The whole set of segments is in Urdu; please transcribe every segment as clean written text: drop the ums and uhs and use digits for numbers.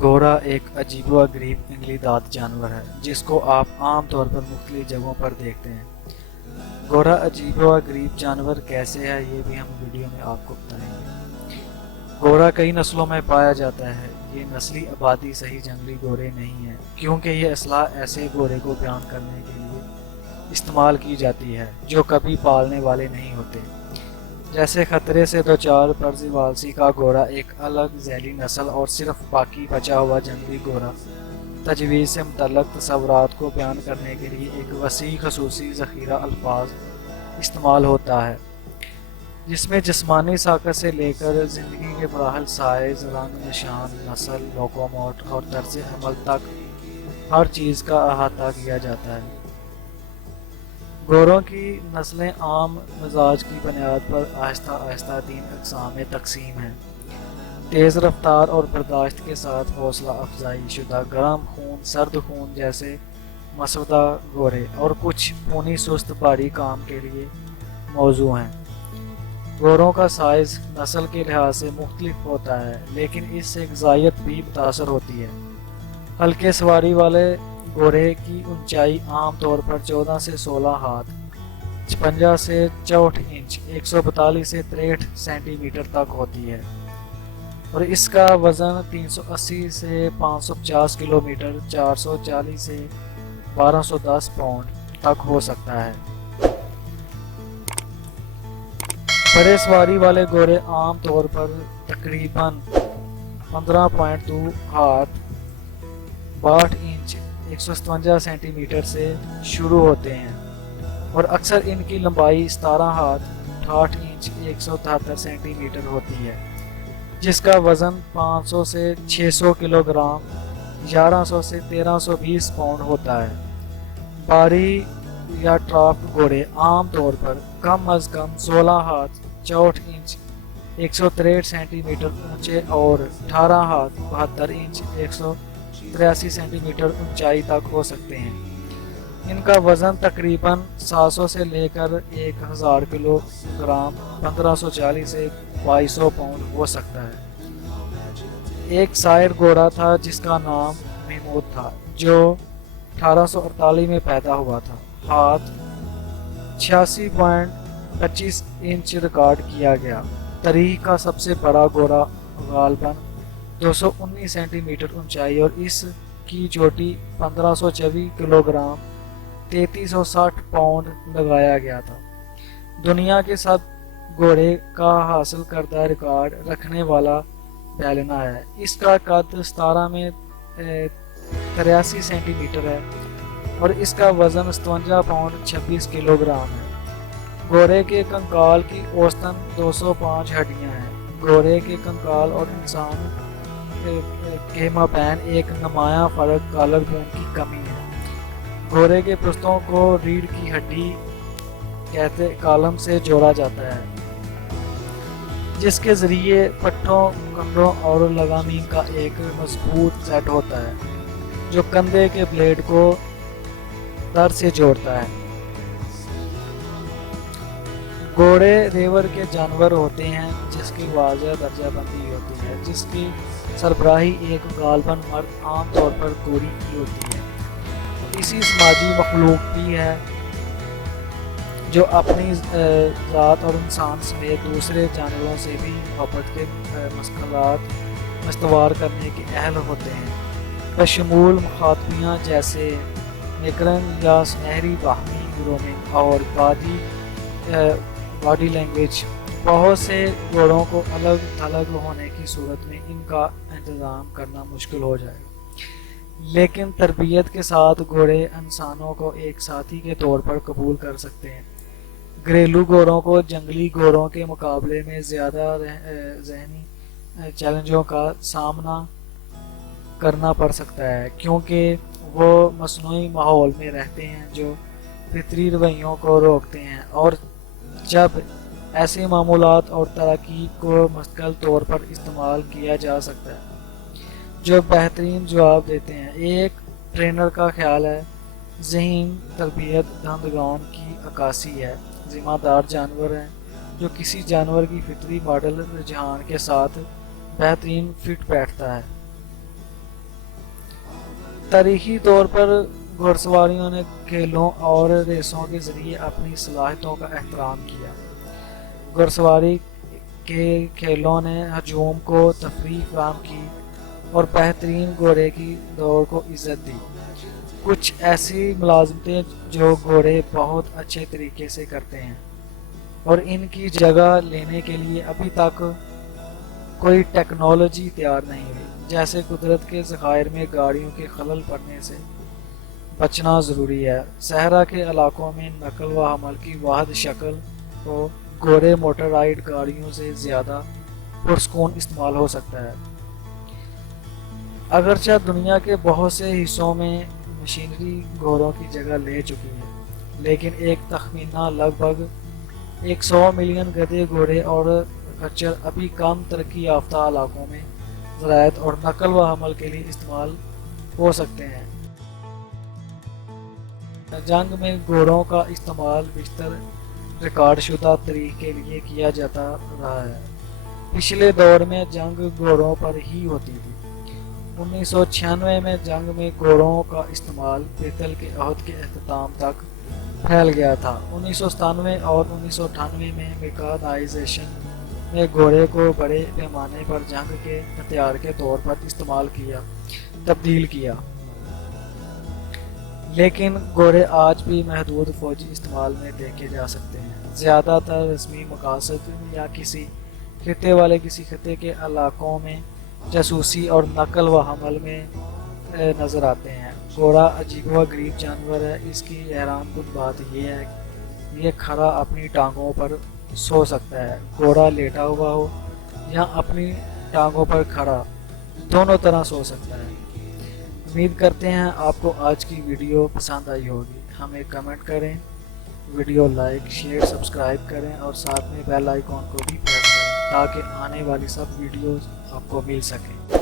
گھوڑا ایک عجیب و غریب انگلی دات جانور ہے جس کو آپ عام طور پر مختلف جگہوں پر دیکھتے ہیں۔ گھوڑا عجیب و غریب جانور کیسے ہے یہ بھی ہم ویڈیو میں آپ کو بتائیں گے۔ گھوڑا کئی نسلوں میں پایا جاتا ہے۔ یہ نسلی آبادی صحیح جنگلی گھوڑے نہیں ہیں کیونکہ یہ اصطلاح ایسے گھوڑے کو بیان کرنے کے لیے استعمال کی جاتی ہے جو کبھی پالنے والے نہیں ہوتے، جیسے خطرے سے دوچار پرزیوالسی کا گھوڑا ایک الگ ذیلی نسل اور صرف باقی بچا ہوا جنگلی گھوڑا۔ تجویز سے متعلق تصورات کو بیان کرنے کے لیے ایک وسیع خصوصی ذخیرہ الفاظ استعمال ہوتا ہے جس میں جسمانی ساخت سے لے کر زندگی کے مراحل، سائز، رنگ، نشان، نسل، لوکوموٹ اور طرز عمل تک ہر چیز کا احاطہ کیا جاتا ہے۔ گھوڑوں کی نسلیں عام مزاج کی بنیاد پر آہستہ آہستہ 3 اقسام میں تقسیم ہیں: تیز رفتار اور برداشت کے ساتھ حوصلہ افزائی شدہ گرم خون سرد خون جیسے مسودہ گھوڑے، اور کچھ خونی سست بھاری کام کے لیے موزوں ہیں۔ گھوڑوں کا سائز نسل کے لحاظ سے مختلف ہوتا ہے لیکن اس سے غذائیت بھی متاثر ہوتی ہے۔ ہلکے سواری والے گھوڑے کی اونچائی عام طور پر 14 سے 16 ہاتھ 56 سے 64 انچ 142 سے 63 سینٹی میٹر تک ہوتی ہے، اور اس کا وزن 380 سے 550 کلو میٹر 440 سے 1210 پاؤنڈ تک ہو سکتا ہے۔ بڑے سواری والے گھوڑے عام طور پر تقریباً 15.2 ہاتھ 62 انچ 157 سینٹی میٹر سے شروع ہوتے ہیں، اور اکثر ان کی لمبائی 17 ہاتھ 68 انچ 173 سینٹی میٹر ہوتی ہے، جس کا وزن 500 سے 600 کلو گرام 1100 سے 1320 پاؤنڈ ہوتا ہے۔ باری یا ٹرافٹ گھوڑے عام طور پر کم از کم 16 ہاتھ 64 انچ 163 سینٹی میٹر اونچے اور 18 ہاتھ 72 انچ 183 سینٹی میٹر اونچائی تک ہو سکتے ہیں۔ ان کا وزن تقریباً 700 سے لے کر 1000 کلو گرام 1540 سے 2200 پاؤنڈ ہو سکتا ہے۔ ایک شاعر گھوڑا تھا جس کا نام محمود تھا جو 1848 میں پیدا ہوا تھا۔ ہاتھ 86.25 انچ ریکارڈ کیا گیا۔ تاریخ کا سب سے بڑا گھوڑا غالباً 219 سینٹی میٹر اونچائی اور اس کی چوٹی 1524 کلو گرام 3360 پاؤنڈ لگایا گیا تھا۔ دنیا کے سب گھوڑے کا حاصل کردہ ریکارڈ رکھنے والا بیلنا ہے۔ اس کا قد 17 میں 83 سینٹی میٹر ہے اور اس کا وزن 57 پاؤنڈ 26 کلو گرام ہے۔ گھوڑے کے کنکال کی اوسطاً 205 ہڈیاں ہیں۔ گھوڑے کے کنکال اور انسان کے مابین ایک نمایاں فرق کالر بون کی کمی ہے۔ گھوڑے کے پشتوں کو ریڑھ کی ہڈی کہتے کالم سے جوڑا جاتا ہے جس کے ذریعے پٹھوں، کندھوں اور لگامین کا ایک مضبوط سیٹ ہوتا ہے جو کندھے کے بلیڈ کو در سے جوڑتا ہے۔ گھوڑے ریور کے جانور ہوتے ہیں جس کی واضح درجہ بندی ہوتی ہے، جس کی سربراہی ایک غالباً مرد عام طور پر گھوڑی کی ہوتی ہے۔ اسی سماجی مخلوق بھی ہے جو اپنی ذات اور انسان سمیت دوسرے جانوروں سے بھی محبت کے مشکلات استوار کرنے کے اہل ہوتے ہیں، بشمول مخاطبیاں جیسے نیکرن یا سنہری باہمی گرومنگ اور باڈی لینگویج۔ بہت سے گھوڑوں کو الگ تھلگ ہونے کی صورت میں ان کا انتظام کرنا مشکل ہو جائے گا، لیکن تربیت کے ساتھ گھوڑے انسانوں کو ایک ساتھی کے طور پر قبول کر سکتے ہیں۔ گھریلو گھوڑوں کو جنگلی گھوڑوں کے مقابلے میں زیادہ ذہنی چیلنجوں کا سامنا کرنا پڑ سکتا ہے کیونکہ وہ مصنوعی ماحول میں رہتے ہیں جو فطری رویوں کو روکتے ہیں، اور جب ایسے معمولات اور تراکیب کو مستقل طور پر استعمال کیا جا سکتا ہے جو بہترین جواب دیتے ہیں۔ ایک ٹرینر کا خیال ہے ذہین تربیت دہندگان کی عکاسی ہے، ذمہ دار جانور ہیں جو کسی جانور کی فطری ماڈل رجحان کے ساتھ بہترین فٹ بیٹھتا ہے۔ تاریخی طور پر گھڑسواریوں نے کھیلوں اور ریسوں کے ذریعے اپنی صلاحیتوں کا احترام کیا۔ گھڑسواری کے کھیلوں نے ہجوم کو تفریح فراہم کی اور بہترین گھوڑے کی دوڑ کو عزت دی۔ کچھ ایسی ملازمتیں جو گھوڑے بہت اچھے طریقے سے کرتے ہیں اور ان کی جگہ لینے کے لیے ابھی تک کوئی ٹیکنالوجی تیار نہیں ہوئی، جیسے قدرت کے ذخائر میں گاڑیوں کے خلل پڑنے سے بچنا ضروری ہے۔ صحرا کے علاقوں میں نقل و حمل کی واحد شکل کو گھوڑے موٹرائڈ گاڑیوں سے زیادہ پرسکون استعمال ہو سکتا ہے۔ اگرچہ دنیا کے بہت سے حصوں میں مشینری گھوڑوں کی جگہ لے چکی ہے، لیکن ایک تخمینہ لگ بھگ 100 ملین گدھے، گھوڑے اور کچر ابھی کم ترقی یافتہ علاقوں میں زراعت اور نقل و حمل کے لیے استعمال ہو سکتے ہیں۔ جنگ میں گھوڑوں کا استعمال بیشتر ریکارڈ شدہ تاریخ کے لیے کیا جاتا رہا ہے۔ پچھلے دور میں جنگ گھوڑوں پر ہی ہوتی تھی۔ 1996 میں جنگ میں گھوڑوں کا استعمال پیتل کے عہد کے اختتام تک پھیل گیا تھا۔ 1997 اور 1998 میں میکانائزیشن نے گھوڑے کو بڑے پیمانے پر جنگ کے ہتھیار کے طور پر استعمال تبدیل کیا، لیکن گھوڑے آج بھی محدود فوجی استعمال میں دیکھے جا سکتے ہیں۔ زیادہ تر رسمی مقاصد یا کسی خطے والے کسی خطے کے علاقوں میں جاسوسی اور نقل و حمل میں نظر آتے ہیں۔ گھوڑا عجیب و غریب جانور ہے۔ اس کی حیران کن بات یہ ہے کہ یہ کھڑا اپنی ٹانگوں پر سو سکتا ہے۔ گھوڑا لیٹا ہوا ہو یا اپنی ٹانگوں پر کھڑا، دونوں طرح سو سکتا ہے۔ امید کرتے ہیں آپ کو آج کی ویڈیو پسند آئی ہوگی۔ ہمیں کمنٹ کریں، ویڈیو لائک، شیئر، سبسکرائب کریں اور ساتھ میں بیل آئیکن کو بھی پریس کریں تاکہ آنے والی سب ویڈیوز آپ کو مل سکیں۔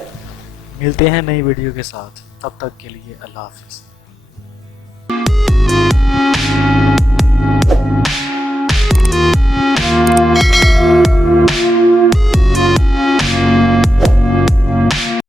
ملتے ہیں نئی ویڈیو کے ساتھ، تب تک کے لیے اللہ حافظ۔